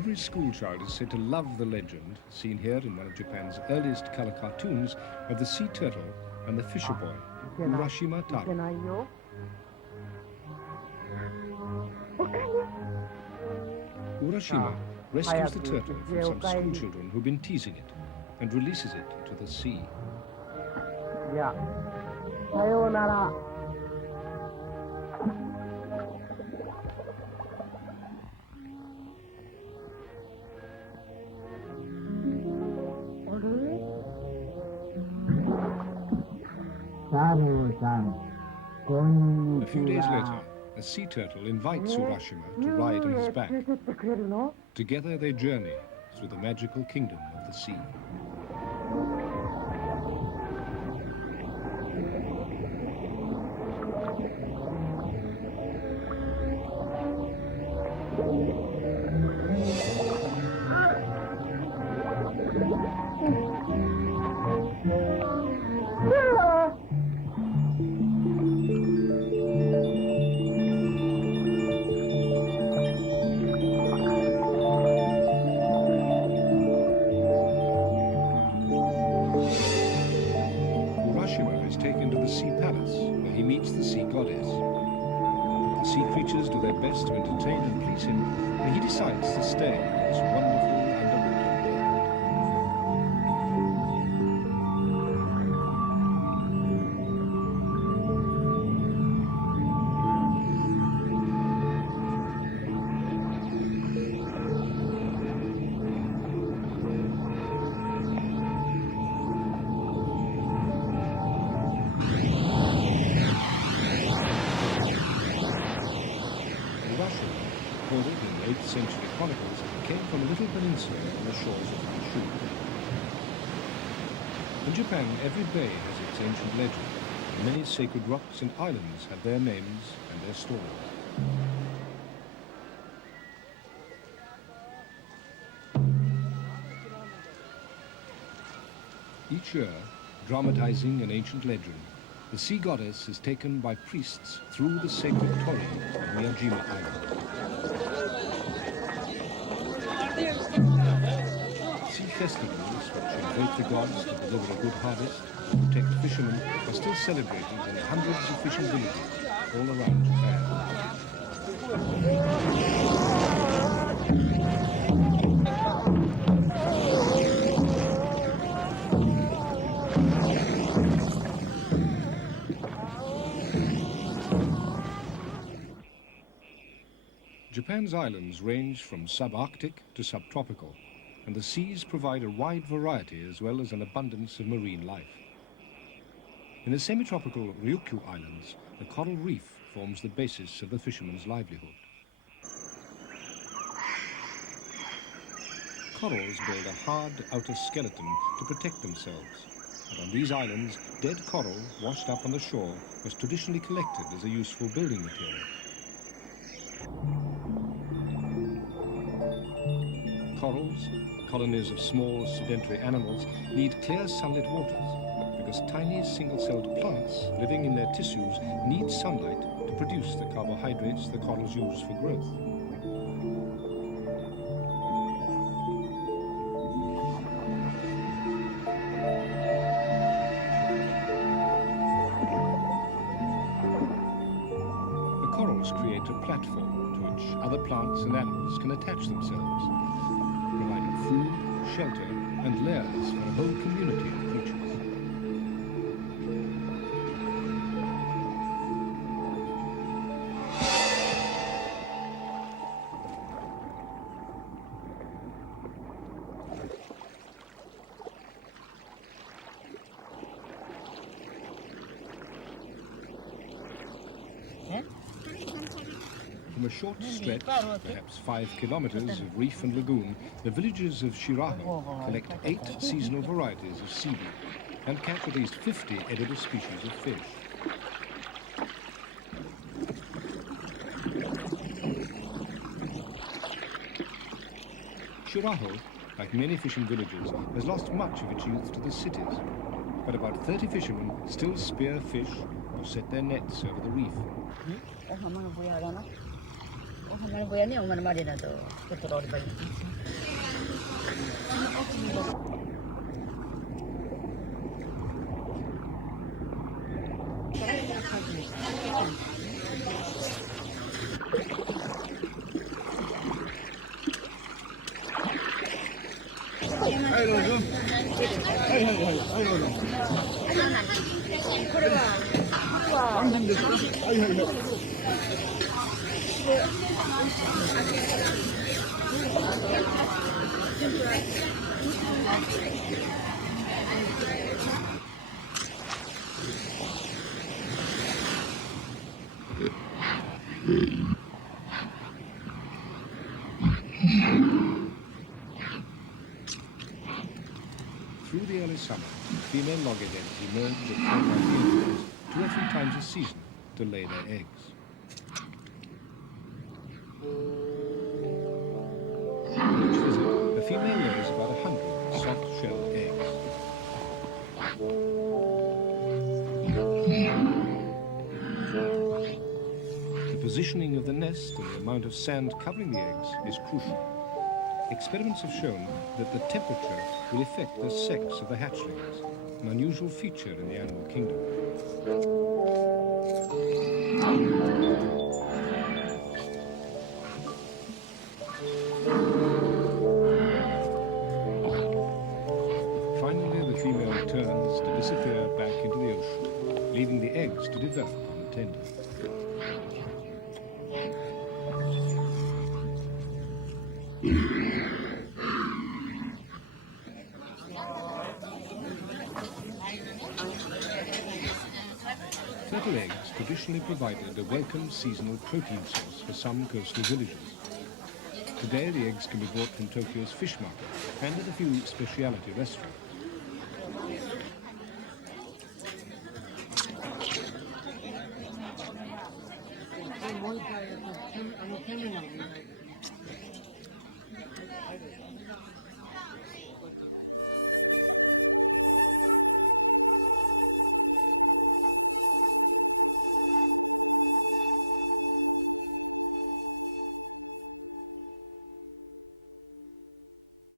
Every schoolchild is said to love the legend, seen here in one of Japan's earliest color cartoons, of the sea turtle and the fisher boy, Urashima Taro. Urashima rescues the turtle from some schoolchildren who've been teasing it and releases it into the sea. Yeah. Sayonara. A few days later, a sea turtle invites Urashima to ride on his back. Together they journey through the magical kingdom of the sea. To entertain and please him, and he decides to stay in this wonderful underwater world. Recorded in the 8th century chronicles, came from a little peninsula on the shores of Honshu. In Japan, every bay has its ancient legend, and many sacred rocks and islands have their names and their stories. Each year, dramatizing an ancient legend, the sea goddess is taken by priests through the sacred torii of Miyajima Island. Sea festivals, which invoke the gods to deliver a good harvest and protect the fishermen, are still celebrated in hundreds of fishing villages all around Japan. Japan's islands range from subarctic to subtropical, and the seas provide a wide variety as well as an abundance of marine life. In the semi-tropical Ryukyu Islands, the coral reef forms the basis of the fisherman's livelihood. Corals build a hard outer skeleton to protect themselves, and on these islands, dead coral washed up on the shore was traditionally collected as a useful building material. Corals, colonies of small sedentary animals, need clear sunlit waters because tiny single-celled plants living in their tissues need sunlight to produce the carbohydrates the corals use for growth. The corals create a platform to which other plants and animals can attach themselves, providing food, shelter, and lairs for a whole community of creatures. From a short stretch, perhaps 5 kilometers of reef and lagoon, the villagers of Shiraho collect 8 seasonal varieties of seaweed and catch at least 50 edible species of fish. Shiraho, like many fishing villages, has lost much of its youth to the cities, but about 30 fishermen still spear fish or set their nets over the reef. Hamaran boya ni ang manamari na to. Tuturo ba yun? Through the early summer, female loggerheads emerge at twilight intervals 2 or 3 times a season to lay their eggs. On each visit, the female lays about 100 soft-shell eggs. The positioning of the nest and the amount of sand covering the eggs is crucial. Experiments have shown that the temperature will affect the sex of the hatchlings, an unusual feature in the animal kingdom. Finally, the female turns to disappear back into the ocean, leaving the eggs to develop unattended. Turtle eggs traditionally provided a welcome seasonal protein source for some coastal villages. Today the eggs can be bought from Tokyo's fish market and at a few specialty restaurants.